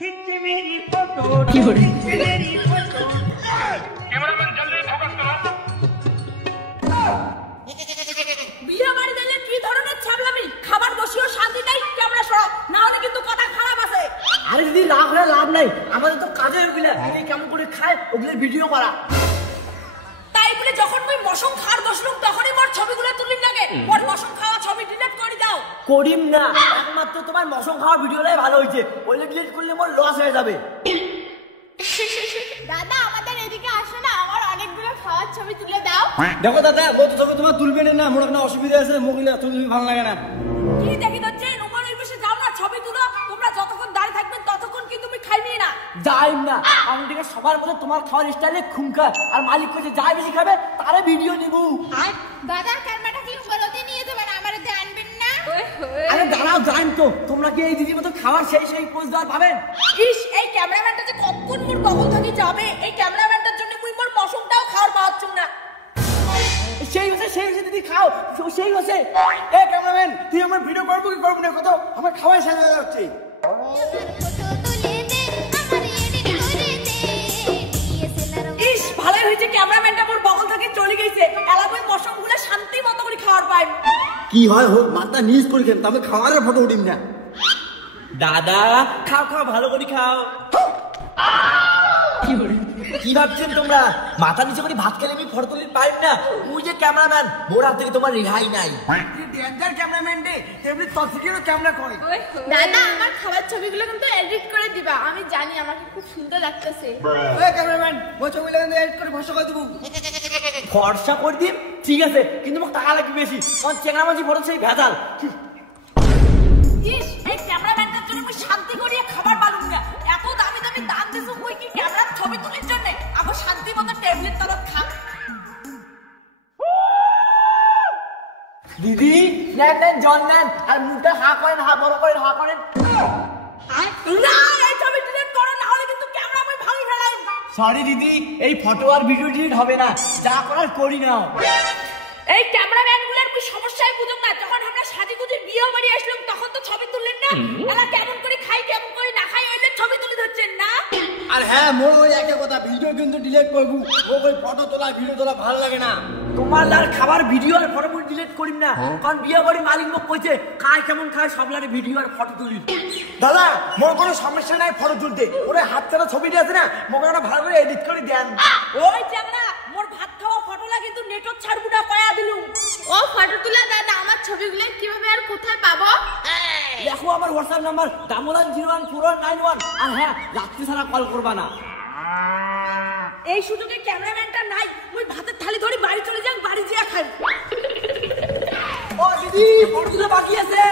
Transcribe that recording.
Cameraman जल्दी focus करो। বিয়ে বাড়ি দিলে কি ধরনের ছাগলামি? খাবার বসিও শান্তি নাই, ক্যামেরা সরাও, না হলে কিন্তু কথা খারাপ আছে। আরে দিদি রাগ হলে লাভ নাই, আমাদের তো কাজের ওগুলা দিদি কেমন করে খায় ওগুলোর ভিডিও করা। তাই বলে যখন মই মশম খাওয়ার বসলুম তখনই মোর ছবিগুলো তুলিন লাগে, মোর মশম খাওয়া ছবি ডিলিট করে দাও। করিম না, একমাত্র তোমার মশম খাওয়া ভিডিওটাই ভালো হয়েছে, ওইটা ডিলিট করলে মোর লস হয়ে যাবে। দাদা আমাদের এদিকে আসো না, আমার অনেকগুলো খাওয়ার ছবি তুলে দাও। দেখো দাদা ও তো ছবি তোমার তুলবে না, মোর কোনো অসুবিধা আছে, মুখগুলো তুমি ভালো লাগে না। কি দেখি তো নোমান ওই বসে যাও না, ছবি তুলো। তোমরা যতক্ষণ দাঁড়িয়ে থাকবেন ততক্ষণ কিন্তু তুমি খাইবি না। যাই না, আমি থেকে সবার মধ্যে তোমার খাওয়ার স্টাইলে খুমকা, আর মালিক কইছে যাই বেশি খাবে তারে ভিডিও নিব। দাদার ক্যামেরাটা কি বলতে নিয়ে যাবেন, আমারে আনবেন না? আরে দাঁড়াও, জান তো তোমরা কি এই দিদির মতো খাওয়ার সেই পোজ দেওয়ার পাবেন? ইস, এই ক্যামেরাম্যানটা যে কখন মোর বগল থেকে যাবে, এই ক্যামেরাম্যানটার জন্য মুই মোর মশমটাও খাওয়ার পাচ্ছুম না। সেই হচ্ছে দিদি খাও, সেই হচ্ছে। এ ক্যামেরাম্যান তুই আমার ভিডিও করবো কি করবো না, কত আমার খাওয়াই শেষ হয়ে যাচ্ছে। ইস, ভালোই হয়েছে ক্যামেরাম্যানটা মোর বগল থেকে চলে গেছে, এলাকায় মশমগুলো শান্তি মতো করে খাওয়ার পাই। কি হয় হোক মাথা নিজ করে খেন, তবে খাওয়ারের ফটো উঠিম না। দাদা খাও খাও, ভালো করে খাও। কি ভাবছেন তোমরা, মাথা নিচে করে ভাত খেলে আমি ফটো তুলি পাইব না? ওই যে ক্যামেরাম্যান, মোর হাত থেকে তোমার রেহাই নাই। ডেঞ্জার ক্যামেরাম্যান রে, তেমনি তসিকেরও ক্যামেরা করে। দাদা আমার খাবার ছবিগুলো কিন্তু এডিট করে দিবা, আমি জানি আমাকে খুব সুন্দর লাগতেছে। ওই ক্যামেরাম্যান ও ছবিগুলো কিন্তু এডিট করে ফসা করে দেবো। ফর্সা করে দিন ঠিক আছে, কিন্তু মোক টাকা লাগবে বেশি, কারণ চেংড়ামাঝি ফটো সেই ভেজাল। ইস, এই ক্যামেরাম্যানটার জন্য মুই শান্তি করিয়ে খাবার পালুম না। এত দামি দামি দাম দিছো মুই কি ক্যামেরার ছবি তুলির জন্য? আবার শান্তি মতো টেবিলের তলত খা। দিদি নেন জন নেন, আর মুখটা হা করেন, হা বড় করেন, হা করেন। না, এই ছবি ডিলিট করো, না হলে কিন্তু ক্যামেরা মুই ভাঙি ফেলাই। সরি দিদি, এই ফটো আর ভিডিও ডিলিট হবে না, যা করার করি নাও। এই ক্যামেরাম্যানগুলোর মুই সমস্যায় বুঝুম না, যখন আমরা সাজিগুজি বিয়ে বাড়ি আসলাম তখন তো ছবি তুললেন না। এলা কেমন করে খাই কেমন করে না খাই ওইলে ছবি তুলে ধরছেন না। আর হ্যাঁ মোর ওই একটা কথা, ভিডিও কিন্তু ডিলিট করবো, ও ওই ফটো তোলা ভিডিও তোলা ভালো লাগে না। তোমার লার খাবার ভিডিও আর ফটো ডিলিট করিম না, কারণ বিয়ে বাড়ি মালিক মোক কইছে খায় কেমন খায় সব লারে ভিডিও আর ফটো তুলি। দাদা মোর কোনো সমস্যা নাই ফটো তুলতে, ওরে হাত ছাড়া ছবিটা আছে না, মোকে একটা ভালো করে এডিট করে দেন। ওই চ্যাংড়া, মোর ভাত খাওয়া ফটোলা কিন্তু নেটওয়ার্ক ছাড়বো না কয়া দিলুম। ও ফটো তুলে দাদা, আমার ছবিগুলো কিভাবে আর কোথায় পাবো? দেখো আমার হোয়াটসঅ্যাপ নাম্বার 11014191, আর হ্যাঁ রাত্রি ছাড়া কল করবা না। এই সুযোগে ক্যামেরাম্যানটা নাই, মুই ভাতের থালি ধরে বাড়ি চলে যাক, বাড়ি জিয়া খাই। ও দিদি ফটো তুলে বাকি আছে।